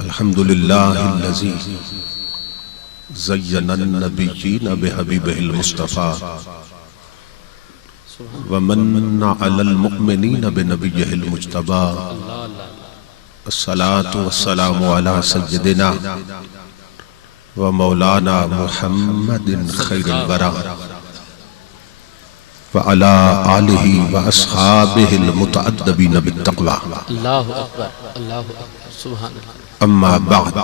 الحمد لله الذي زين النبيين بحبيبه المصطفى ومن على المؤمنين بنبيه المجتبى الصلاة والسلام على سيدنا ومولانا محمد خير الورى وعلى آله وأصحابه المتأدبين بالتقوى. اللہ اکبر، اللہ اکبر، سبحان اللہ. أما بعد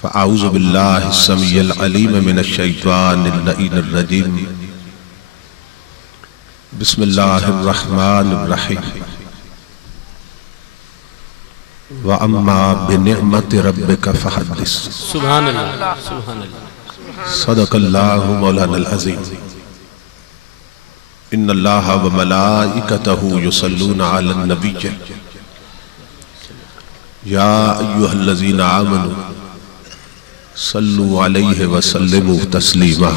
فأعوذ بالله السميع العليم من الشيطان اللعين الرجيم. بسم الله الرحمن الرحيم. وأما بنعمة ربك فحدث. سبحان اللہ، سبحان اللہ. صدق الله مولانا العظيم. إن الله وملائكته يصلون على النبي يا أيها الذين آمنوا صلوا عليه وسلموا تسليما.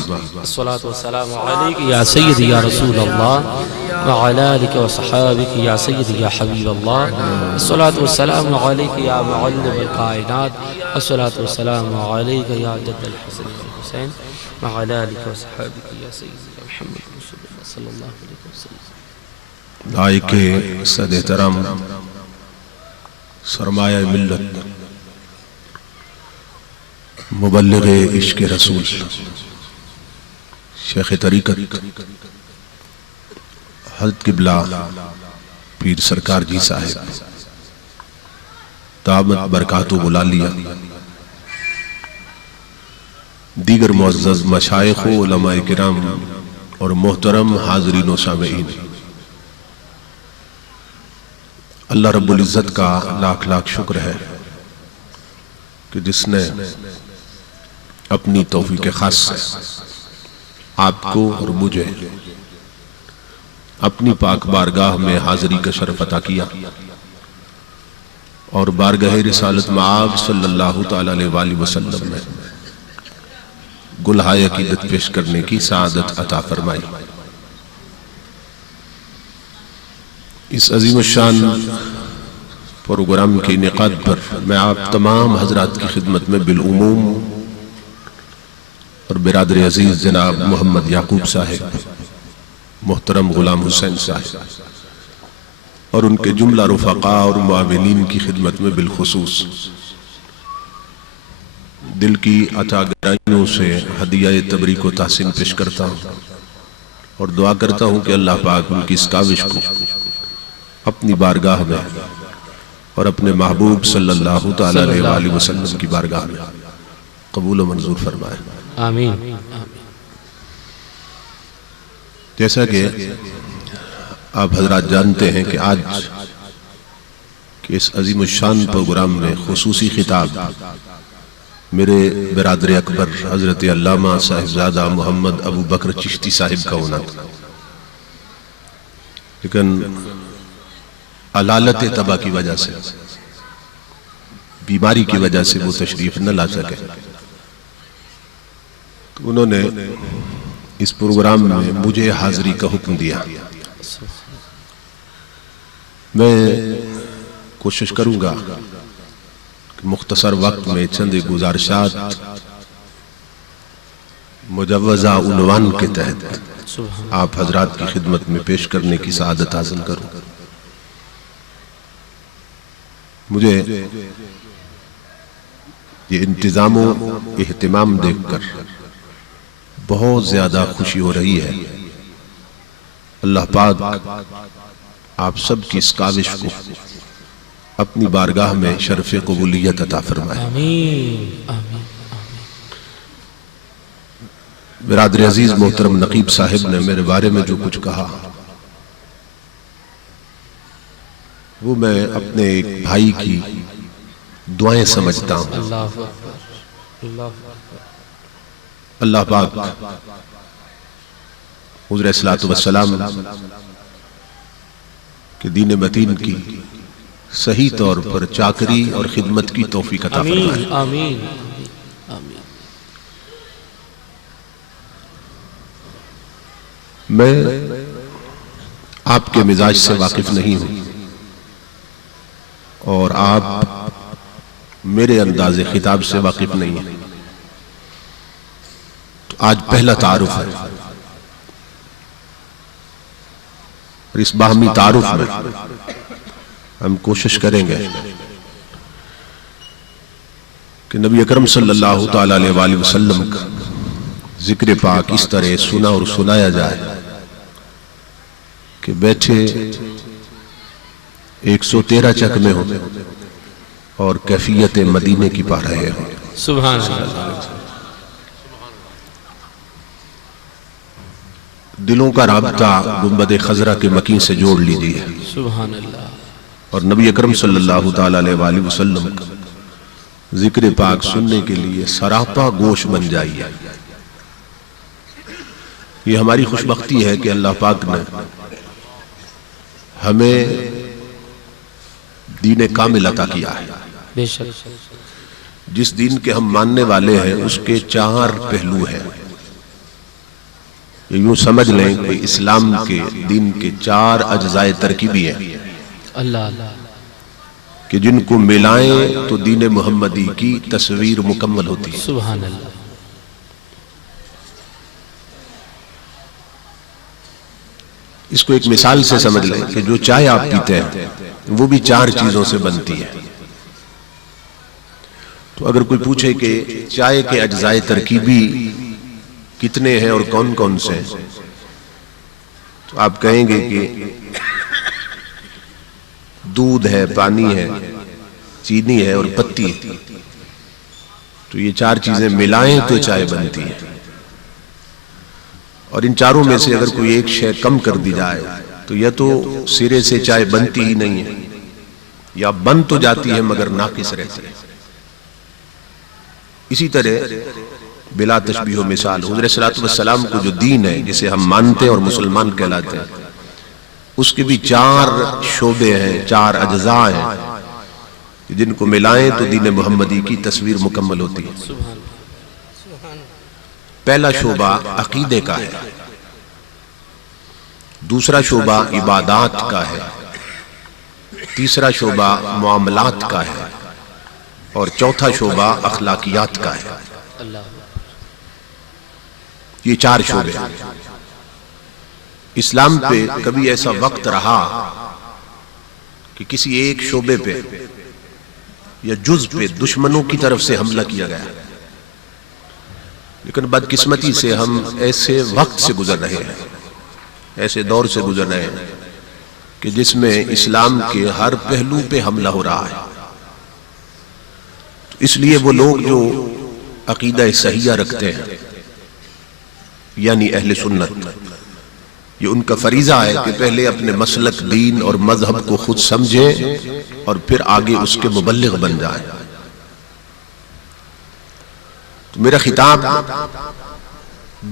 الصلاة والسلام عليك يا سيدي يا رسول الله وعلى آلك وصحابك يا سيدي يا حبيب الله. الصلاة والسلام عليك يا معلم الكائنات. الصلاة والسلام عليك يا جد الحسن والحسين وعلى آلك وصحابك يا سيدي يا محمد رسول الله صلى الله عليه وسلم. لائق صد احترام سرمایہ ملت مبلغ عشق رسول شیخ طریقت حضرت قبلہ پیر سرکار جی صاحب دامت برکاتو بلا لیا، دیگر معزز مشائخ و علماء کرام اور محترم حاضرین و سامعین، اللہ رب العزت کا لاکھ لاکھ شکر ہے کہ جس نے اپنی توفیق خاص سے آپ کو اور مجھے اپنی پاک بارگاہ میں حاضری کا شرف عطا کیا اور بارگاہ رسالت مآب صلی اللہ تعالیٰ علیہ وسلم میں گلہائے عقیدت پیش کرنے کی سعادت عطا فرمائی. اس عظیم الشان پروگرام کے انعقاد پر میں آپ تمام حضرات کی خدمت میں بالعموم اور برادر عزیز جناب محمد یعقوب صاحب، محترم غلام حسین صاحب اور ان کے جملہ رفقاء اور معاونین کی خدمت میں بالخصوص دل کی عطا گرائیوں سے ہدیہ تبریک و تحسین پیش کرتا ہوں اور دعا کرتا ہوں کہ اللہ پاک ان کی اس کاوش کو اپنی بارگاہ میں اور اپنے محبوب صلی اللہ تعالیٰ علیہ وسلم کی بارگاہ میں قبول و منظور فرمائے. آمین. جیسا کہ آپ حضرات جانتے ہیں کہ آج کے اس عظیم الشان پروگرام میں خصوصی خطاب میرے برادر اکبر حضرت علامہ صاحبزادہ محمد ابو بکر چشتی صاحب کا ہونا تھا، لیکن علالت طبع کی وجہ سے، بیماری کی وجہ سے وہ تشریف نہ لا سکے. تو انہوں نے اس پروگرام میں مجھے حاضری کا حکم دیا. میں کوشش کروں گا کہ مختصر وقت میں چند گزارشات مجوزہ عنوان کے تحت آپ حضرات کی خدمت میں پیش کرنے کی سعادت حاصل کروں. مجھے یہ انتظام و اہتمام دیکھ کر بہت زیادہ خوشی ہو رہی ہے. اللہ پاک آپ سب کی اس کاوش کو اپنی بارگاہ میں شرف قبولیت عطا فرمائے. آمین. آمین. برادر عزیز محترم نقیب صاحب نے میرے بارے میں جو کچھ کہا وہ میں اپنے ایک بھائی کی دعائیں سمجھتا ہوں. اللہ اکبر. اللہ اکبر. اللہ پاک حضور صلی اللہ علیہ وسلم کہ دین متین کی صحیح طور پر چاکری اور خدمت کی توفیق عطا فرمائے. آمین. آمین. میں آپ کے مزاج سے واقف نہیں ہوں، اور آپ میرے انداز خطاب سے واقف نہیں ہیں، تو آج پہلا تعارف ہے، اور اس باہمی تعارف میں ہم کوشش کریں گے کہ نبی اکرم صلی اللہ تعالیٰ علیہ وآلہ وسلم کا ذکر پاک اس طرح سنا اور سنایا جائے کہ بیٹھے 113 چک میں ہو اور کیفیت مدینے کی پا رہے ہو۔ سبحان اللہ۔ دلوں کا رابطہ گنبد خضرا کے مکین سے جوڑ لیجیے، سبحان اللہ۔ اور نبی اکرم صلی اللہ تعالیٰ علیہ وآلہ وسلم کا ذکر پاک سننے کے لیے سراپا گوش بن جائیے۔ یہ ہماری خوش بختی ہے کہ اللہ پاک نے ہمیں دین کامل عطا کیا ہے۔ بے شک۔ جس دین کے ہم ماننے والے ہیں اس کے 4 پہلو ہیں۔ یہ یوں سمجھ لیں کہ اسلام کے دین کے 4 اجزائے ترکیبی ہیں اللہ اللہ، کہ جن کو ملائیں تو دین محمدی کی تصویر مکمل ہوتی ہے۔ سبحان اللہ۔ اس کو ایک مثال سے سمجھ لیں کہ جو چائے آپ پیتے ہیں وہ بھی 4 چیزوں سے بنتی ہے۔ تو اگر کوئی پوچھے کہ چائے کے اجزائے ترکیبی کتنے ہیں اور کون کون سے ہیں، تو آپ کہیں گے کہ دودھ ہے، پانی ہے، چینی ہے اور پتی ہے۔ تو یہ 4 چیزیں ملائیں تو چائے بنتی ہے، اور ان چاروں میں سے اگر کوئی ایک شے کم کر دی جائے تو یا تو سرے سے چائے بنتی ہی نہیں ہے، یا بن تو جاتی ہے مگر ناقص رہتی ہے۔ اسی طرح بلا تشبیہ و مثال حضور صلی اللہ علیہ وسلم کو جو دین ہے جسے ہم مانتے ہیں اور مسلمان کہلاتے ہیں، اس کے بھی 4 شعبے ہیں، 4 اجزاء ہیں جن کو ملائیں تو دین محمدی کی تصویر مکمل ہوتی ہے۔ پہلا شعبہ عقیدے کا ہے، دوسرا شعبہ عبادات کا ہے، تیسرا شعبہ معاملات کا ہے، اور چوتھا شعبہ اخلاقیات کا ہے۔ یہ 4 شعبے ہیں۔ اسلام پہ کبھی ایسا وقت رہا کہ کسی ایک شعبے پہ یا جز پہ دشمنوں کی طرف سے حملہ کیا گیا، لیکن بدقسمتی سے ہم ایسے وقت سے گزر رہے ہیں، ایسے دور سے گزر رہے ہیں کہ جس میں اسلام کے ہر پہلو پہ حملہ ہو رہا ہے۔ تو اس لیے وہ لوگ جو عقیدہ صحیحہ رکھتے ہیں یعنی اہل سنت، یہ ان کا فریضہ ہے کہ پہلے اپنے مسلک، دین اور مذہب کو خود سمجھیں اور پھر آگے اس کے مبلغ بن جائیں۔ تو میرا خطاب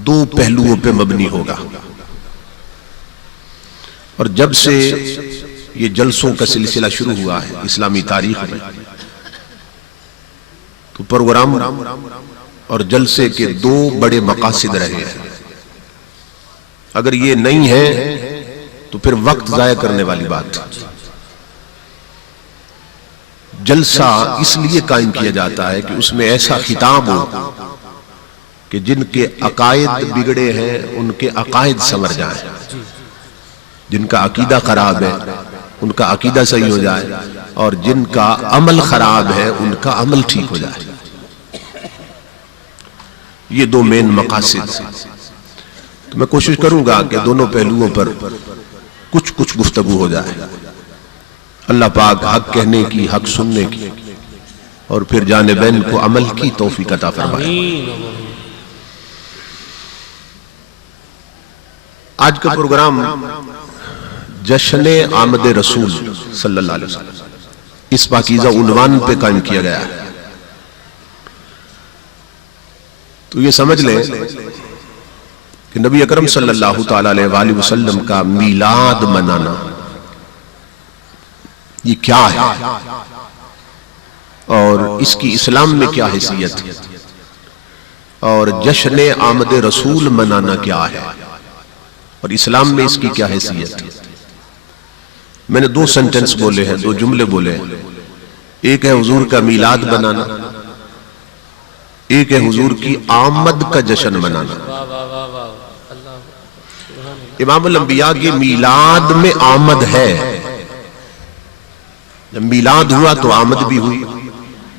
2 پہلوؤں پہ مبنی ہوگا، اور جب سے یہ جلسوں کا سلسلہ شروع ہوا ہے اسلامی تاریخ میں، تو پروگرام اور جلسے کے 2 بڑے مقاصد رہے ہیں۔ اگر یہ نہیں ہے تو پھر وقت ضائع کرنے والی بات۔ جلسہ اس لیے قائم کیا جاتا ہے کہ اس میں ایسا خطاب ہو کہ جن کے عقائد بگڑے ہیں ان کے عقائد سنور جائیں، جن کا عقیدہ خراب ہے ان کا عقیدہ صحیح ہو جائے، اور جن کا عمل خراب ہے ان کا عمل ٹھیک ہو جائے۔ یہ 2 مین مقاصد۔ تو میں کوشش کروں گا کہ دونوں پہلوؤں پر کچھ گفتگو ہو جائے۔ اللہ پاک حق کہنے کی، حق سننے کی، اور پھر جانبین کو عمل کی توفیق عطا فرمائے۔ آج کا پروگرام جشن آمد رسول صلی اللہ علیہ وسلم اس پاکیزہ عنوان پہ قائم کیا گیا ہے۔ تو یہ سمجھ لیں کہ نبی اکرم صلی اللہ تعالیٰ علیہ وآلہ وسلم کا میلاد منانا یہ کیا ہے، اور اس کی اسلام میں کیا حیثیت ہے، اور جشن آمد رسول منانا کیا ہے اور اسلام میں اس کی کیا حیثیت ہے۔ میں نے 2 سنٹنس بولے ہیں، 2 جملے بولے ہیں۔ ایک ہے حضور کا میلاد بنانا، ایک ہے حضور کی آمد کا جشن منانا۔ امام الانبیاء کے میلاد میں آمد ہے، جب میلاد ہوا تو آمد بھی ہوئی،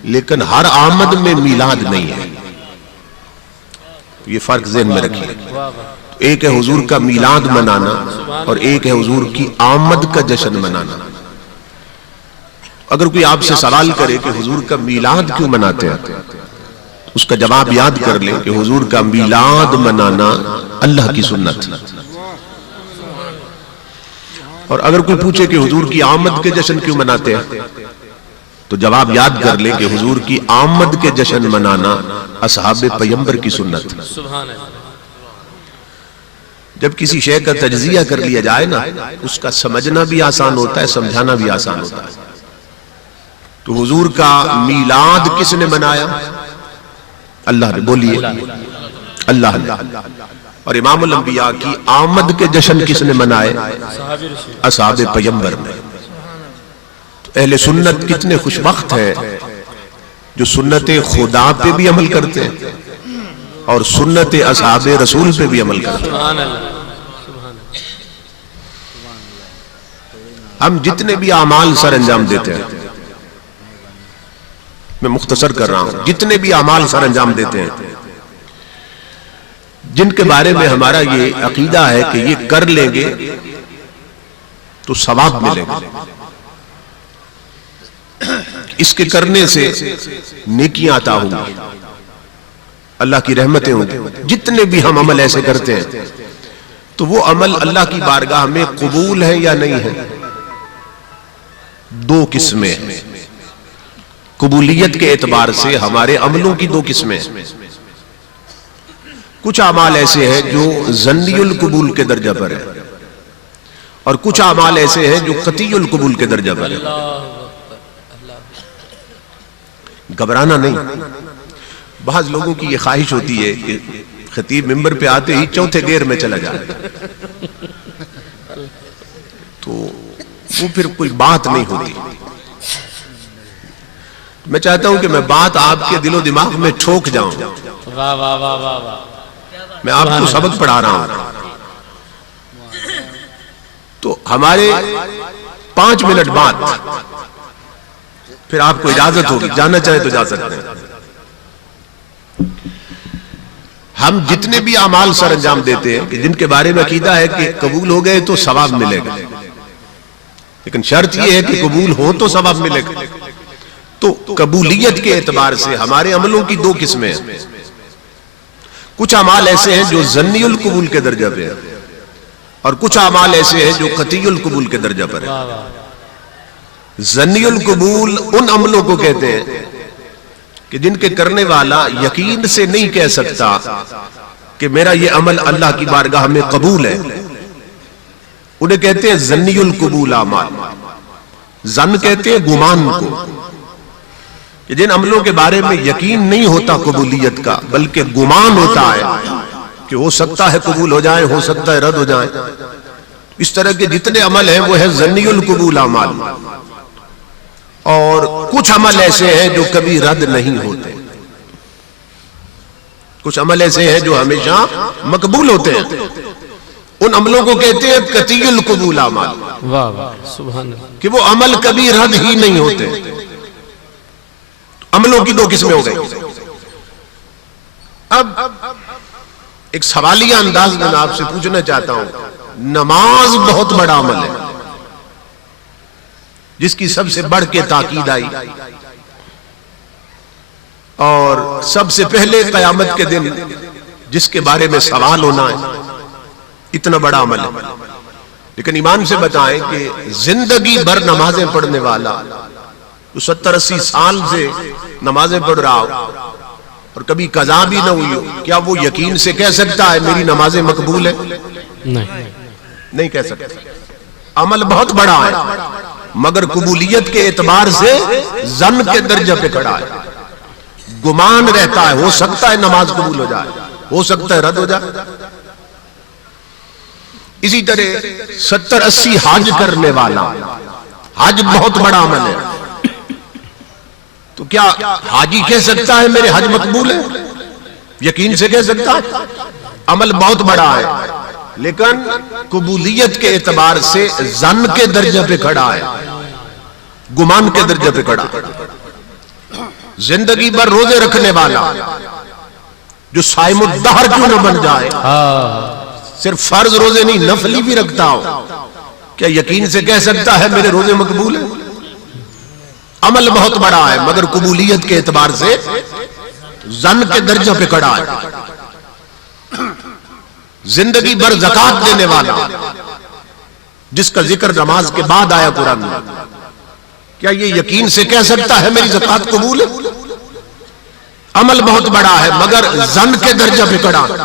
لیکن ہر آمد میں میلاد نہیں ہے، یہ فرق ذہن میں رکھیے۔ ایک ہے حضور کا میلاد منانا اور ایک ہے حضور کی آمد کا جشن منانا۔ اگر کوئی آپ سے سوال کرے کہ حضور کا میلاد کیوں مناتے ہیں، اس کا جواب یاد کر لیں کہ حضور کا میلاد منانا اللہ کی سنت ہے۔ اور اگر کوئی پوچھے کہ حضور کی آمد کے جشن کیوں مناتے ہیں، تو جواب یاد کر لیں کہ حضور کی آمد کے جشن منانا اصحاب پیغمبر کی سنت ہے۔ جب کسی شے کا تجزیہ کر لیا جائے نا، اس کا سمجھنا بھی آسان ہوتا ہے، سمجھانا بھی آسان ہوتا ہے۔ تو حضور کا میلاد کس نے منایا؟ اللہ نے، بولیے اللہ نے۔ اور امام الانبیاء کی آمد کے جشن کس نے منائے؟ اصحاب پیغمبر نے۔ اہل سنت کتنے خوش بخت ہیں جو سنت خدا پہ بھی عمل کرتے ہیں اور سنت اصحاب رسول پہ بھی عمل کرتے ہیں۔ ہم جتنے بھی اعمال سر انجام دیتے ہیں، میں مختصر کر رہا ہوں، جتنے بھی اعمال سر انجام دیتے ہیں جن کے بارے میں ہمارا یہ عقیدہ ہے کہ یہ کر لیں گے تو ثواب ملے گا، اس کے کرنے سے نیکیاں عطا ہوں گی، اللہ کی رحمتیں ہوں گی، جتنے بھی ہم عمل ایسے کرتے ہیں تو وہ عمل اللہ کی بارگاہ میں قبول ہے یا نہیں ہے؟ دو قسمیں ہیں، قبولیت کے اعتبار سے ہمارے عملوں کی دو قسمیں ہیں۔ کچھ اعمال ایسے ہیں جو ظنی القبول کے درجہ پر ہیں اور کچھ اعمال ایسے ہیں جو قطعی القبول کے درجہ پر ہیں۔ گھبرانا نہیں۔ بعض لوگوں کی یہ خواہش ہوتی ہے کہ خطیب ممبر پہ آتے ہی چوتھے گیئر میں چلا جائے، تو وہ پھر کوئی بات نہیں ہوتی۔ میں چاہتا ہوں کہ میں بات آپ کے دل و دماغ میں ٹھوک جاؤں۔ میں آپ کو سبق پڑھا رہا ہوں تو ہمارے 5 منٹ بعد پھر آپ کو اجازت ہوگی، جانا چاہے تو جا سکتے ہیں۔ ہم جتنے بھی اعمال سر انجام دیتے ہیں کہ جن کے بارے میں عقیدہ ہے کہ قبول ہو گئے تو ثواب ملے گا، لیکن شرط یہ ہے کہ قبول ہو تو ثواب ملے گا۔ تو قبولیت کے اعتبار سے ہمارے عملوں کی دو قسمیں ہیں۔ کچھ اعمال ایسے ہیں جو ظنی القبول کے درجہ پہ ہیں اور کچھ اعمال ایسے ہیں جو قطعی القبول کے درجہ پر ہیں۔ ظنی القبول ان عملوں کو کہتے ہیں کہ جن کے کرنے والا یقین سے نہیں کہہ سکتا کہ میرا یہ عمل اللہ کی بارگاہ میں قبول ہے، انہیں کہتے ہیں ظنی القبول اعمال۔ ظن کہتے ہیں گمان کو، کہ جن عملوں کے بارے میں یقین نہیں ہوتا قبولیت کا بلکہ گمان ہوتا ہے کہ ہو سکتا ہے قبول ہو جائیں، ہو سکتا ہے رد ہو جائیں، اس طرح کے جتنے عمل ہیں وہ ہے ظنی القبول اعمال۔ اور کچھ عمل ایسے ہیں جو کبھی رد نہیں ہوتے، کچھ عمل ایسے ہیں جو ہمیشہ مقبول ہوتے ہیں، ان عملوں کو کہتے ہیں قطعی القبول اعمال، کہ وہ عمل کبھی رد ہی نہیں ہوتے۔ عملوں کی دو قسمیں ہو گئی۔ اب ایک سوالیہ انداز میں آپ سے پوچھنا چاہتا ہوں، نماز بہت بڑا عمل ہے جس کی سب سے بڑھ کے تاکید آئی، اور سب سے پہلے قیامت کے دن جس کے بارے میں سوال ہونا ہے، اتنا بڑا عمل ہے۔ لیکن ایمان سے بتائیں کہ زندگی بھر نمازیں پڑھنے والا جو 70-80 سال سے نمازیں پڑھ رہا ہو اور کبھی قضا بھی نہ ہوئی ہو، کیا وہ یقین سے کہہ سکتا ہے میری نمازیں مقبول ہیں؟ نہیں کہہ سکتا۔ عمل بہت بڑا ہے مگر قبولیت کے اعتبار سے ظن کے درجہ پہ کھڑا ہے، گمان رہتا ہے، ہو سکتا ہے نماز قبول ہو جائے، ہو سکتا ہے رد ہو جائے۔ اسی طرح 70-80 حج کرنے والا، حج بہت بڑا عمل ہے، کیا حاجی کہہ سکتا ہے میرے حج مقبول ہے؟ یقین سے کہہ سکتا ہے؟ عمل بہت بڑا ہے، لیکن قبولیت کے اعتبار سے ظن کے درجے پہ کھڑا ہے، گمان کے درجے پہ کھڑا ہے۔ زندگی بھر روزے رکھنے والا جو صائم الدہر کیوں نہ بن جائے، صرف فرض روزے نہیں نفلی بھی رکھتا ہو، کیا یقین سے کہہ سکتا ہے میرے روزے مقبول ہیں؟ عمل بہت بڑا ہے مگر قبولیت کے اعتبار سے ظن کے درجہ پہ کھڑا ہے۔ زندگی بھر زکات دینے والا جس کا ذکر نماز کے بعد آیا قرآن میں، کیا یہ یقین سے کہہ سکتا ہے میری زکات قبول ہے؟ عمل بہت بڑا ہے مگر ظن کے درجہ پہ کھڑا ہے۔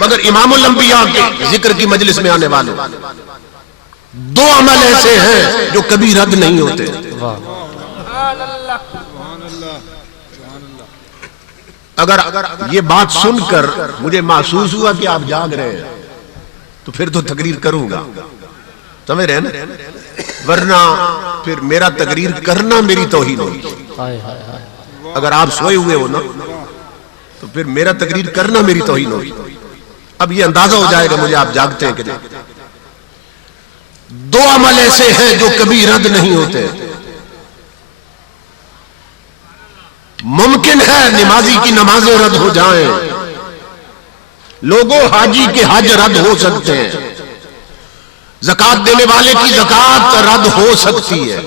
مگر امام الانبیاء کے ذکر کی مجلس میں آنے والے دو عمل ایسے ہیں جو کبھی رد نہیں ہوتے۔ اگر یہ بات سن کر مجھے محسوس ہوا کہ آپ جاگ رہے ہیں تو پھر تو تقریر کروں گا، سمجھ رہے ہیں نا؟ ورنہ پھر میرا تقریر کرنا میری توہین ہوگی۔ اگر آپ سوئے ہوئے ہو نا تو پھر میرا تقریر کرنا میری توہین ہوگی۔ اب یہ اندازہ ہو جائے گا مجھے آپ جاگتے ہیں کہ نہیں۔ دو عمل ایسے ہیں جو کبھی رد نہیں ہوتے۔ ممکن ہے نمازی کی نمازیں رد ہو جائیں، لوگوں حاجی کے حج رد ہو سکتے ہیں، زکات دینے والے کی زکات رد ہو سکتی ہے،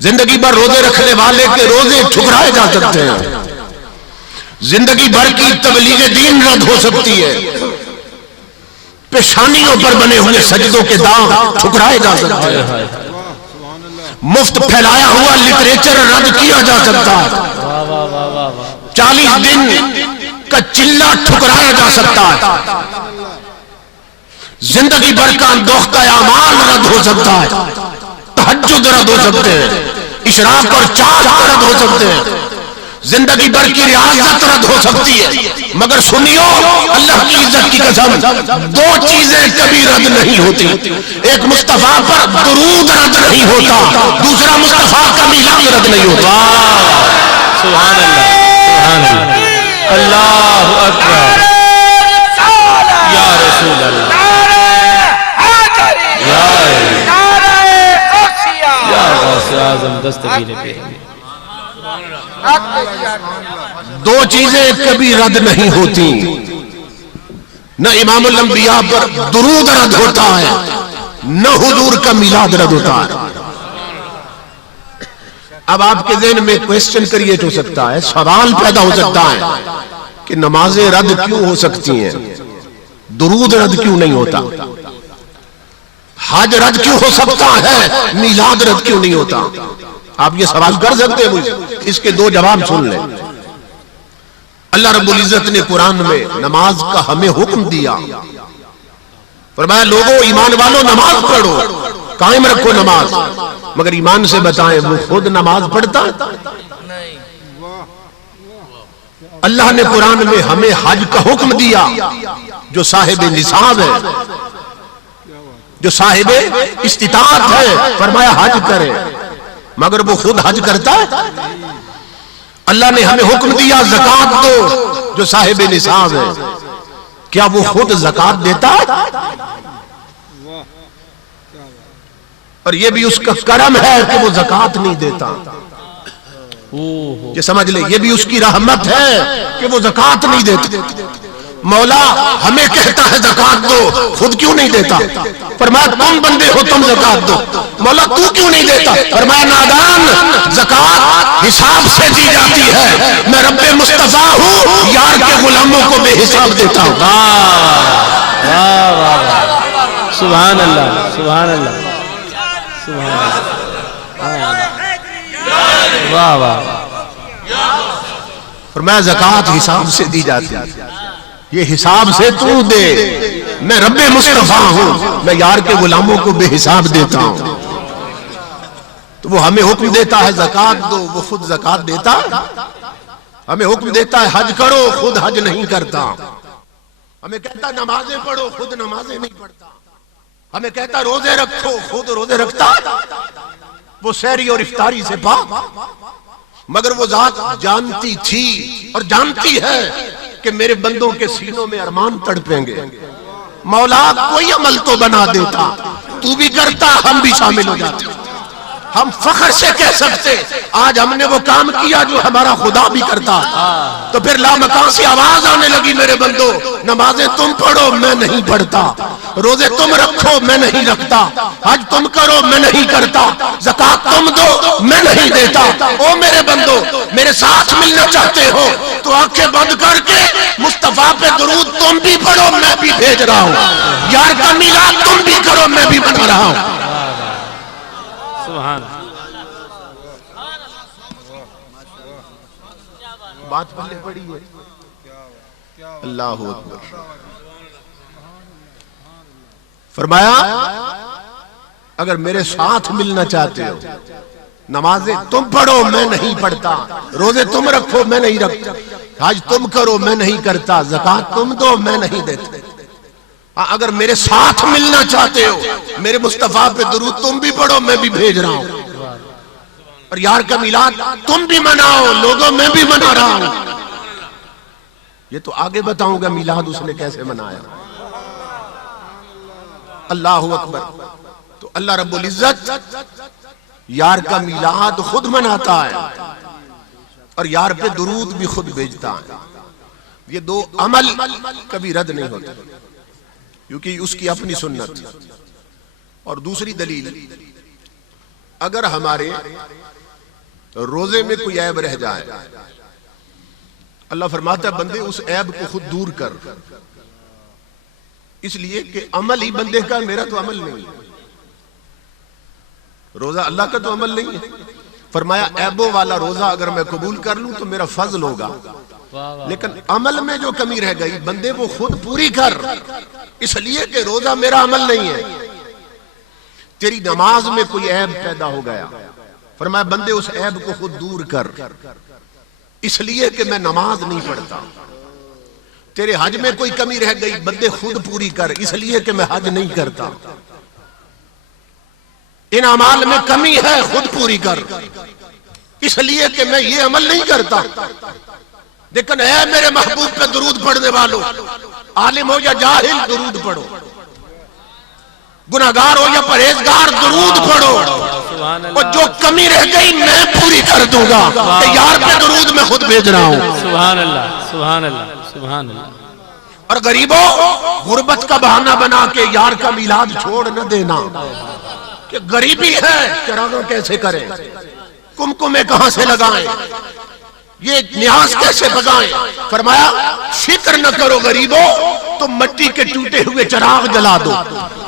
زندگی بھر روزے رکھنے والے کے روزے ٹھکرائے جا سکتے ہیں، زندگی بھر کی تبلیغ دین رد ہو سکتی ہے، پیشانیوں پر بنے ہوئے سجدوں کے داغ ٹھکرائے جا سکتے ہیں، مفت پھیلایا ہوا لٹریچر رد کیا جا سکتا ہے، 40 دن کا چلہ ٹھکرایا جا سکتا ہے، زندگی بھر کا اندوختہ اعمال رد ہو سکتا ہے، تہجد رد ہو سکتے ہیں، اشراق اور چاند رد ہو سکتے ہیں، زندگی بھر کی ریاضت رد ہو سکتی ہے، مگر سنیو اللہ کی عزت کی قسم دو چیزیں کبھی رد نہیں ہوتی۔ ایک مصطفیٰ پر درود رد نہیں ہوتا، دوسرا مصطفیٰ کا میلاد رد نہیں ہوتا۔ سبحان اللہ، سبحان اللہ، اللہ اکبر، یا رسول اللہ، یا غوث اعظم دستگیر پیغمبر۔ دو چیزیں کبھی رد نہیں ہوتی، نہ امام الانبیاء پر درود رد ہوتا ہے نہ حضور کا میلاد رد ہوتا ہے۔ اب آپ کے ذہن میں کوئسچن کریٹ ہو سکتا ہے، سوال پیدا ہو سکتا ہے کہ نمازیں رد کیوں ہو سکتی ہیں، درود رد کیوں نہیں ہوتا، حج رد کیوں ہو سکتا ہے، میلاد رد کیوں نہیں ہوتا؟ آپ یہ سوال کر سکتے ہیں مجھے، اس کے دو جواب سن لیں۔ اللہ رب العزت نے قرآن میں نماز کا ہمیں حکم دیا، فرمایا لوگوں ایمان والوں نماز پڑھو، قائم رکھو نماز، مگر ایمان سے بتائیں وہ خود نماز پڑھتا ہے؟ اللہ نے قرآن میں ہمیں حج کا حکم دیا، جو صاحب نصاب ہے، جو صاحب استطاعت ہے، فرمایا حج کرے، مگر وہ خود حج کرتا ہے؟ اللہ نے ہمیں حکم دیا زکات دو، جو صاحب نصاب ہے، کیا وہ خود زکات دیتا ہے؟ اور یہ بھی اس کا کرم ہے کہ وہ زکات نہیں دیتا، یہ سمجھ لے، یہ بھی اس کی رحمت ہے کہ وہ زکات نہیں دیتا۔ مولا ہمیں کہتا ہے زکات دو، خود کیوں نہیں دیتا؟ فرمایا تم بندے ہو تم زکات دو، مولا تو کیوں نہیں دیتا؟ فرمایا نادان، زکات حساب سے دی جاتی ہے، میں رب مصطفیٰ ہوں، یار کے غلاموں کو بے حساب دیتا ہوں۔ واہ واہ واہ، سبحان اللہ، سبحان اللہ، سبحان اللہ، واہ واہ۔ فرمایا زکات حساب سے دی جاتی ہے، یہ حساب سے تو دے، میں رب مصطفیٰ ہوں، میں یار کے غلاموں کو بے حساب دیتا ہوں۔ تو وہ ہمیں حکم دیتا ہے زکات دو، وہ خود زکات دیتا ہے؟ ہمیں حکم دیتا ہے حج کرو، خود حج نہیں کرتا۔ ہمیں کہتا ہے نمازیں پڑھو، خود نمازیں نہیں پڑھتا۔ ہمیں کہتا ہے روزے رکھو، خود روزے رکھتا ہے؟ وہ سحری اور افطاری سے پاک، مگر وہ ذات جانتی تھی اور جانتی ہے کہ میرے بندوں کے سینوں میں ارمان تڑپیں گے۔ مولا کوئی عمل تو بنا دیتا، تو بھی کرتا ہم بھی شامل ہو جاتے، ہم فخر سے کہہ سکتے آج ہم نے وہ کام کیا جو ہمارا خدا بھی کرتا۔ تو پھر لامکان سے آواز آنے لگی میرے بندو، نمازیں تم پڑھو میں نہیں پڑھتا، روزے تم رکھو میں نہیں رکھتا، حج تم کرو میں نہیں کرتا، زکوٰۃ تم دو میں نہیں دیتا۔ او میرے بندو میرے ساتھ ملنا چاہتے ہو تو آنکھیں بند کر کے مصطفیٰ پہ درود تم بھی پڑھو میں بھی بھیج رہا ہوں، یار کا میلاد تم بھی کرو میں بھی بنا رہا ہوں۔ سبحان بات پہلے پڑی ہے، اللہ اکبر۔ فرمایا اگر میرے ساتھ ملنا چاہتے ہو، نمازیں تم پڑھو میں نہیں پڑھتا، روزے تم رکھو میں نہیں رکھتا، حج تم کرو میں نہیں کرتا، زکوٰۃ تم دو میں نہیں دیتا۔ اگر میرے ساتھ ملنا چاہتے ہو، میرے مصطفیٰ پہ درود تم بھی پڑھو میں بھی بھیج رہا ہوں، اور یار کا میلاد تم بھی مناؤ لوگوں میں بھی منا رہا ہوں۔ یہ تو آگے بتاؤں گا میلاد اس نے کیسے منایا۔ اللہ اکبر۔ تو اللہ رب العزت یار کا میلاد خود مناتا ہے اور یار پہ درود بھی خود بھیجتا ہے۔ یہ دو عمل کبھی رد نہیں ہوتے کیونکہ اس کی اپنی سنت۔ اور دوسری دلیل، اگر ہمارے روزے میں کوئی عیب رہ جائے، اللہ فرماتا ہے بندے اس عیب کو خود دور کر، اس لیے کہ عمل ہی بندے کا، میرا تو عمل نہیں ہے، روزہ اللہ کا تو عمل نہیں ہے۔ فرمایا عیبوں والا روزہ اگر میں قبول کر لوں تو میرا فضل ہوگا، لیکن عمل میں جو کمی رہ گئی بندے وہ خود پوری کر، اس لیے کہ روزہ میرا عمل نہیں ہے۔ تیری نماز میں کوئی عیب پیدا ہو گیا، فرمایا بندے اس عیب کو خود دور کر، اس لیے کہ میں نماز نہیں پڑھتا۔ تیرے حج میں کوئی کمی رہ گئی بندے خود پوری کر، اس لیے کہ میں حج نہیں کرتا۔ ان اعمال میں کمی ہے خود پوری کر، اس لیے کہ میں یہ عمل نہیں کرتا۔ لیکن اے میرے محبوب پہ درود پڑھنے والوں، عالم ہو یا جاہل درود پڑھو، گناہگار ہو یا پرہیزگار درود پڑھو، اور جو کمی رہ گئی میں پوری کر دوں گا کہ یار پہ درود میں خود بھیج رہا ہوں۔ سبحان اللہ سبحان اللہ سبحان اللہ۔ اور غریبوں غربت کا بہانہ بنا کے یار کا میلاد چھوڑ نہ دینا کہ غریبی ہے، چراغاں کیسے کریں، کمکمے کہاں سے لگائیں، یہ نیاز کیسے بگائیں۔ فرمایا فکر نہ کرو غریبوں، تم مٹی کے ٹوٹے ہوئے چراغ جلا دو،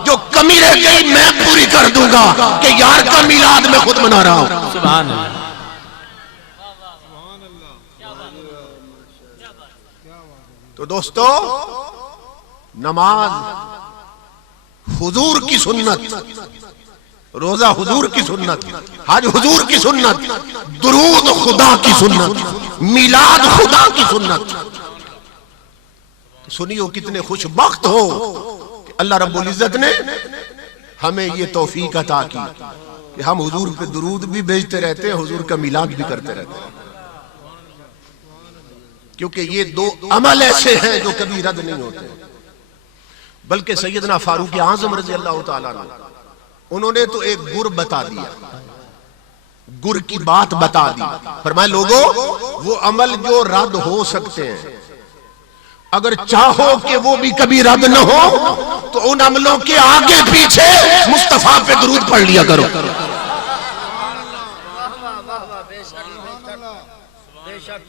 جو کمی رہ گئی میں پوری کر دوں گا کہ یار کا میلاد میں خود منا رہا ہوں۔ سبحان اللہ۔ تو دوستو نماز حضور کی سنت، روزہ حضور کی سنت، حج حضور کی سنت، درود خدا کی سنت، میلاد خدا کی سنت۔ سنیو کتنے خوش بخت ہو کہ اللہ رب العزت نے ہمیں یہ توفیق عطا کی کہ ہم حضور پہ درود بھی بھیجتے رہتے ہیں، حضور کا میلاد بھی کرتے رہتے ہیں، کیونکہ یہ دو عمل ایسے ہیں جو کبھی رد نہیں ہوتے۔ بلکہ سیدنا فاروق اعظم رضی اللہ تعالیٰ عنہ انہوں نے تو ایک گر بتا دیا، گر کی بات بتا دی۔ فرمایا لوگوں وہ عمل جو رد ہو سکتے ہیں اگر چاہو کہ وہ بھی کبھی رد نہ ہو تو ان عملوں کے آگے پیچھے مصطفیٰ پہ درود پڑھ لیا کرو۔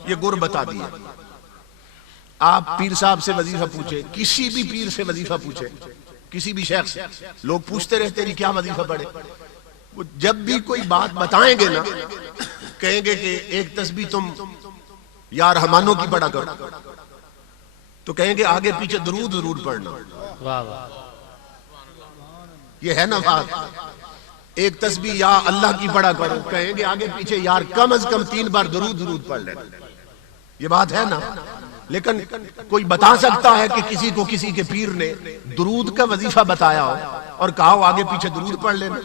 یہ گر بتا دیا۔ آپ پیر صاحب سے وظیفہ پوچھے، کسی بھی پیر سے وظیفہ پوچھے، کسی بھی شیخ سے، لوگ پوچھتے رہتے ہیں کیا وظیفہ پڑھے، وہ جب بھی کوئی بات بتائیں گے نا کہیں گے کہ ایک تسبیح تم یا رحمانوں کی پڑھا کرو، تو کہیں گے آگے پیچھے درود ضرور پڑھنا۔ یہ ہے نا بات، ایک تسبیح یا اللہ کی پڑھا کرو، کہیں گے آگے پیچھے یار کم از کم 3 بار درود پڑھ لینا۔ یہ بات ہے نا، لیکن کوئی بتا سکتا ہے کہ کسی کو کسی کے پیر نے درود کا وظیفہ بتایا ہو اور کہا ہو آگے پیچھے درود پڑھ لینا؟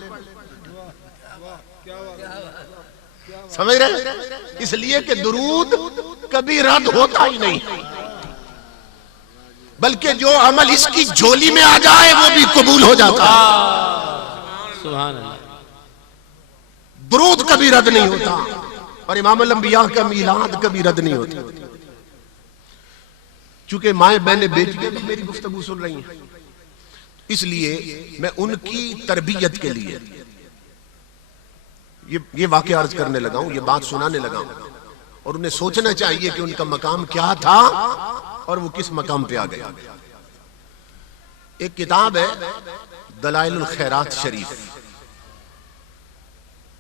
سمجھ رہے؟ اس لیے کہ درود کبھی رد ہوتا ہی نہیں، بلکہ جو عمل اس کی جھولی میں آ جائے وہ بھی قبول ہو جاتا ہے۔ سبحان اللہ۔ درود کبھی رد نہیں ہوتا، اور امام الانبیاء کا میلاد کبھی رد نہیں ہوتا۔ چونکہ مائیں بہنیں بیٹیاں بھی میری گفتگو سن رہی ہیں، اس لیے میں ان کی تربیت کے لیے یہ واقعہ عرض کرنے لگا ہوں، یہ بات سنانے لگا ہوں، اور انہیں سوچنا چاہیے کہ ان کا مقام کیا تھا اور وہ کس مقام پہ آ گیا۔ ایک کتاب ہے دلائل الخیرات شریف،